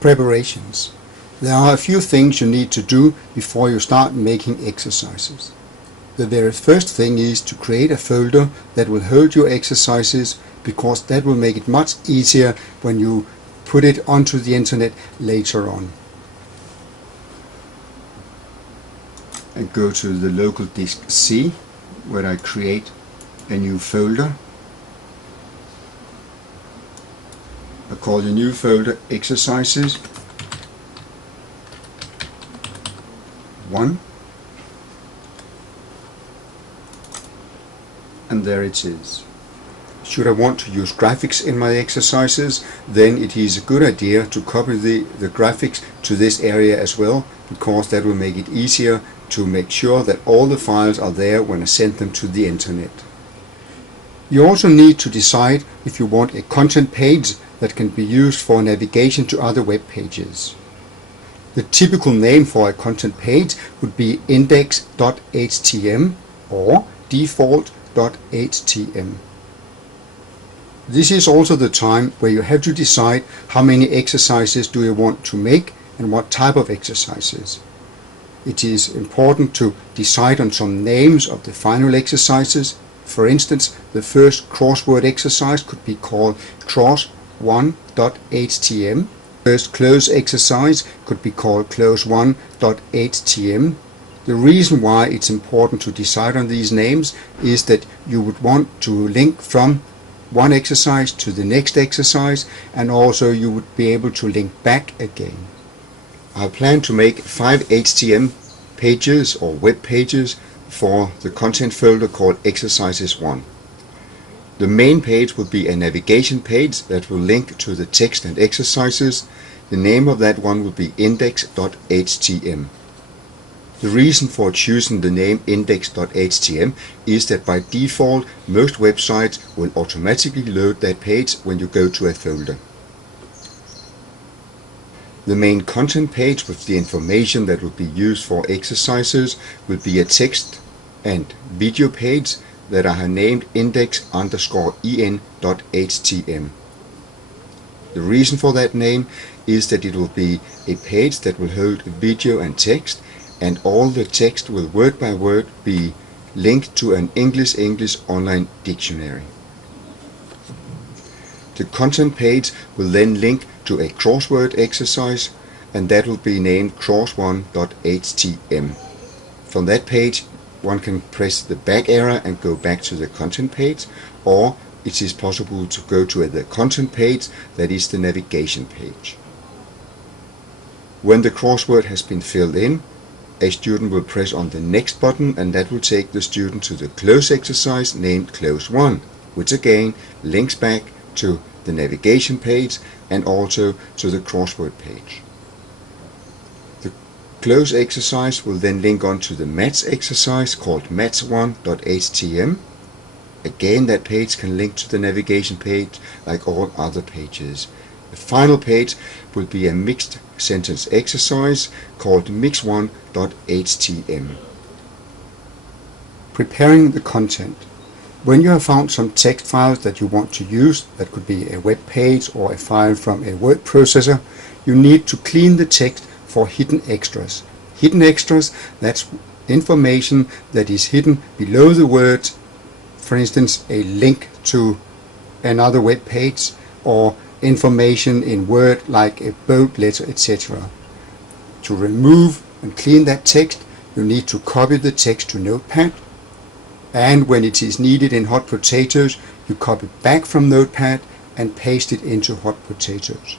Preparations. There are a few things you need to do before you start making exercises. The very first thing is to create a folder that will hold your exercises, because that will make it much easier when you put it onto the internet later on. And go to the local disk C, where I create a new folder. I call the new folder Exercises 1, and there it is. Should I want to use graphics in my exercises, then it is a good idea to copy the graphics to this area as well, because that will make it easier to make sure that all the files are there when I send them to the internet. You also need to decide if you want a content page that can be used for navigation to other web pages. The typical name for a content page would be index.htm or default.htm. This is also the time where you have to decide how many exercises do you want to make and what type of exercises. It is important to decide on some names of the final exercises. For instance, the first crossword exercise could be called close1.htm. First close exercise could be called close1.htm. The reason why it's important to decide on these names is that you would want to link from one exercise to the next exercise, and also you would be able to link back again. I plan to make 5 HTML pages or web pages for the content folder called Exercises 1. The main page will be a navigation page that will link to the text and exercises. The name of that one will be index.htm. The reason for choosing the name index.htm is that by default most websites will automatically load that page when you go to a folder. The main content page with the information that will be used for exercises will be a text and video page that I have named index_en.htm. The reason for that name is that it will be a page that will hold video and text, and all the text will word by word be linked to an English online dictionary. The content page will then link to a crossword exercise, and that will be named cross1.htm. From that page one can press the back arrow and go back to the content page, or it is possible to go to the content page, that is the navigation page. When the crossword has been filled in, a student will press on the next button, and that will take the student to the close exercise named close1, which again links back to the navigation page and also to the crossword page. The close exercise will then link on to the maths exercise called maths1.htm. Again, that page can link to the navigation page like all other pages. The final page will be a mixed sentence exercise called mix1.htm. Preparing the content. When you have found some text files that you want to use, that could be a web page or a file from a word processor, you need to clean the text for hidden extras. Hidden extras, that's information that is hidden below the words, for instance a link to another web page or information in Word like a bold letter, etc. To remove and clean that text, you need to copy the text to Notepad, and when it is needed in Hot Potatoes, you copy back from Notepad and paste it into Hot Potatoes.